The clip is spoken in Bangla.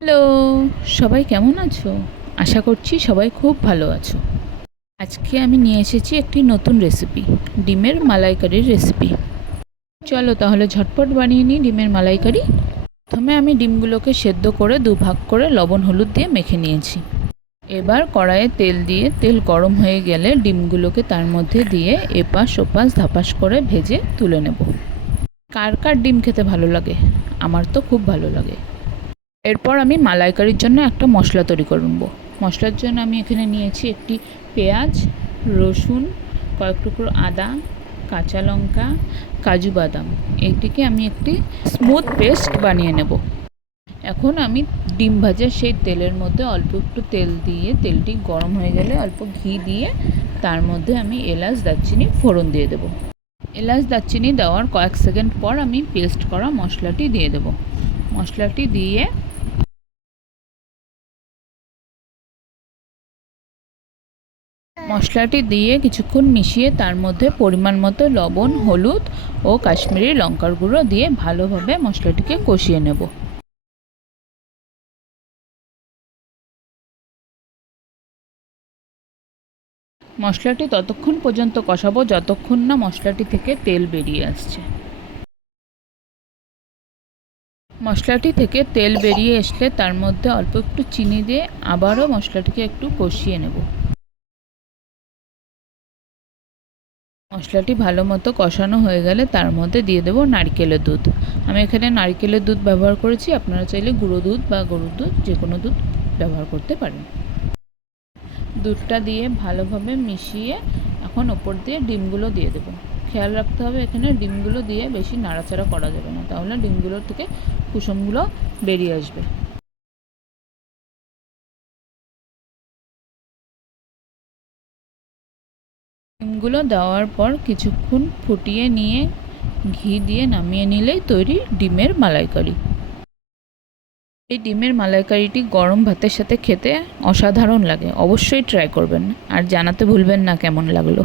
হ্যালো, সবাই কেমন আছো? আশা করছি সবাই খুব ভালো আছো। আজকে আমি নিয়ে এসেছি একটি নতুন রেসিপি, ডিমের মালাইকারির রেসিপি। চলো তাহলে ঝটপট বানিয়ে নিই ডিমের মালাইকারি। প্রথমে আমি ডিমগুলোকে সেদ্ধ করে দুভাগ করে লবণ হলুদ দিয়ে মেখে নিয়েছি। এবার কড়াইয়ে তেল দিয়ে তেল গরম হয়ে গেলে ডিমগুলোকে তার মধ্যে দিয়ে এপাশ ওপাশ ধাপাস করে ভেজে তুলে নেব। কার কার ডিম খেতে ভালো লাগে? আমার তো খুব ভালো লাগে। এরপর আমি মালাইকারির জন্য একটা মশলা তৈরি করব। মশলার জন্য আমি এখানে নিয়েছি একটি পেঁয়াজ, রসুন, কয়েক টুকরো আদা, কাঁচা লঙ্কা, কাজু বাদাম। এইটিকে আমি একটি স্মুথ পেস্ট বানিয়ে নেব। এখন আমি ডিম ভাজার সেই তেলের মধ্যে অল্প একটু তেল দিয়ে তেলটি গরম হয়ে গেলে অল্প ঘি দিয়ে তার মধ্যে আমি এলাচ দারচিনি ফোড়ন দিয়ে দেব। এলাচ দারচিনি দেওয়ার কয়েক সেকেন্ড পর আমি পেস্ট করা মশলাটি দিয়ে দেব। মশলাটি দিয়ে মশলাটি দিয়ে কিছুক্ষণ মিশিয়ে তার মধ্যে পরিমাণ মতো লবণ, হলুদ ও কাশ্মীরি লঙ্কার গুঁড়ো দিয়ে ভালোভাবে মশলাটিকে কষিয়ে নেব। মশলাটি ততক্ষণ পর্যন্ত কষাবো যতক্ষণ না মশলাটি থেকে তেল বেরিয়ে আসছে। মশলাটি থেকে তেল বেরিয়ে আসলে তার মধ্যে অল্প একটু চিনি দিয়ে আবারও মশলাটিকে একটু কষিয়ে নেব। মশলাটি ভালো মতো কষানো হয়ে গেলে তার মধ্যে দিয়ে দেবো নারকেলের দুধ। আমি এখানে নারকেলের দুধ ব্যবহার করেছি, আপনারা চাইলে গুঁড়ো দুধ বা গরুর দুধ যে কোনো দুধ ব্যবহার করতে পারেন। দুধটা দিয়ে ভালোভাবে মিশিয়ে এখন ওপর দিয়ে ডিমগুলো দিয়ে দেবো। খেয়াল রাখতে হবে এখানে ডিমগুলো দিয়ে বেশি নাড়াচাড়া করা যাবে না, তাহলে ডিমগুলোর থেকে কুসুমগুলো বেরিয়ে আসবে। ডিমগুলো দেওয়ার পর কিছুক্ষণ ফুটিয়ে নিয়ে ঘি দিয়ে নামিয়ে নিলেই তৈরি ডিমের মালাইকারি। এই ডিমের মালাইকারিটি গরম ভাতের সাথে খেতে অসাধারণ লাগে। অবশ্যই ট্রাই করবেন আর জানাতে ভুলবেন না কেমন লাগলো।